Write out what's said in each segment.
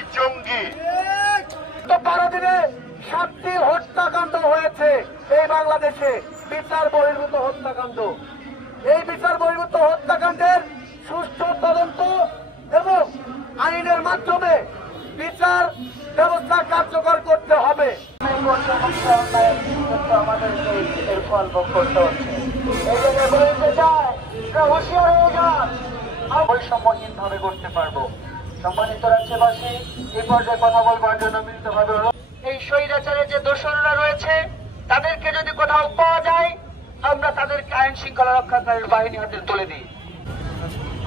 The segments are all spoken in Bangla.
হয় জঙ্গি। তো 12 দিনে 7টি হত্যাকাণ্ড হয়েছে এই বাংলাদেশে, বিচার বহির্ভূত হত্যাকাণ্ড। এই বিচার বহির্ভূত হত্যাকাণ্ডের সুষ্ঠু তদন্ত এবং আইনের মাধ্যমে বিচার ব্যবস্থা কার্যকর করতে হবে। আমাদেরকে এর ফল ভোগ করতে হচ্ছে। এই জন্য বলতে চাই, হুঁশিয়ার হয়ে যান, বৈষম্যহীন ভাবে করতে পারবো। সম্মানিত রাজ্যবাসী, এই পর্যায়ে কথা বলবার জন্য মিলিতভাবে এই স্বৈরাচারের যে দোসররা রয়েছে তাদেরকে যদি কোথাও পাওয়া যায়, আমরা তাদেরকে আইন শৃঙ্খলা রক্ষাকারী বাহিনী হাতে তুলে দিই।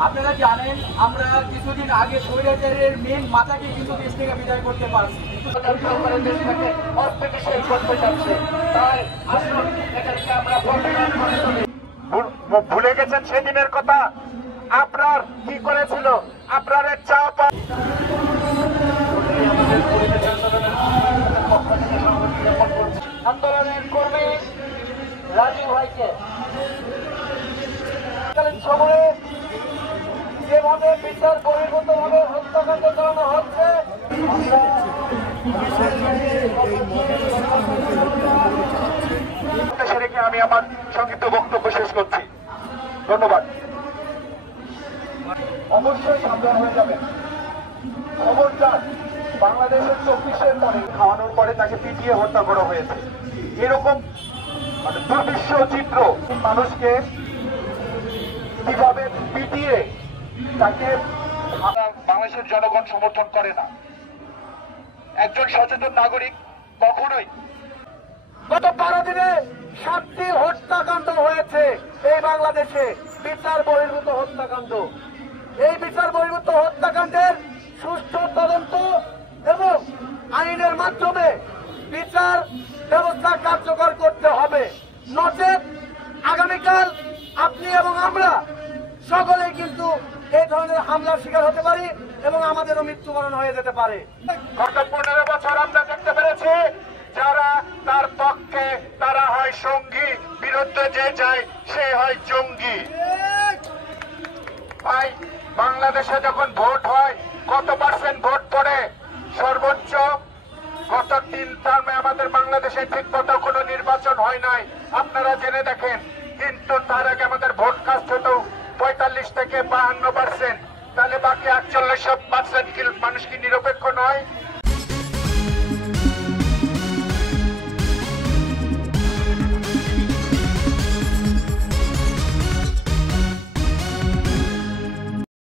আপনারা জানেন, আমরা কিছুদিন আগে স্বৈরাচারের মেন মাথাকে কিন্তু দেশ থেকে বিদায় করতে পারছি। দেশটাকে অস্থিতিশীল করতে চাচ্ছে, তাই আসুন এদেরকে আমরা ভুলে গেছেন সেদিনের কথা? আপনার কি করেছিল? আপনার চাপ আন্দোলনের কর্মী রাজু ভাইকে সময়ে যেভাবে বিচার বহির্ভূত ভাবে হত্যাকাণ্ড চালানো হচ্ছে, রেখে আমি আমার সংক্ষিপ্ত বক্তব্য শেষ করছি। ধন্যবাদ। অবশ্যই সাবধান হয়ে যাবেন। খবরদার, বাংলাদেশের 24-এর পরে খাওয়ানোর পরে তাকে পিটিয়ে হত্যা করা হয়েছে। এরকম দুর্বিশ্ব চিত্র, মানুষকে কিভাবে পিটিয়ে তাকে বাংলাদেশের জনগণ সমর্থন করে না। একজন সচেতন নাগরিক কখনোই। গত 12 দিনে 7টি হত্যাকাণ্ড হয়েছে এই বাংলাদেশে, বিচার বহির্ভূত হত্যাকাণ্ড। এই বিচার বহির্ভূত হত্যাকাণ্ডের সুষ্ঠু তদন্ত এবং আইনের মাধ্যমে বিচার ব্যবস্থা কার্যকর করতে হবে। নচেত আগামীকাল আপনি এবং আমরা সকলেই কিন্তু এই ধরনের হামলার শিকার হতে পারি এবং আমাদেরও মৃত্যুবরণ হয়ে যেতে পারে। গত 15 বছর আমরা দেখতে পেরেছি, যারা তার পক্ষে তারা হয় সঙ্গী, বিরুদ্ধে যে যায় সে হয় জঙ্গি। ভাই, বাংলাদেশে যখন ভোট হয় কত পার্সেন্ট ভোট পড়ে? সর্বোচ্চ গত 3 টার্মে আমাদের বাংলাদেশে ঠিক মতো কোনো নির্বাচন হয় নাই, আপনারা জেনে দেখেন। কিন্তু তার আগে আমাদের ভোট কাস্ট হতো 45 থেকে 52%। তাহলে বাকি 48% মানুষ কি নিরপেক্ষ নয়?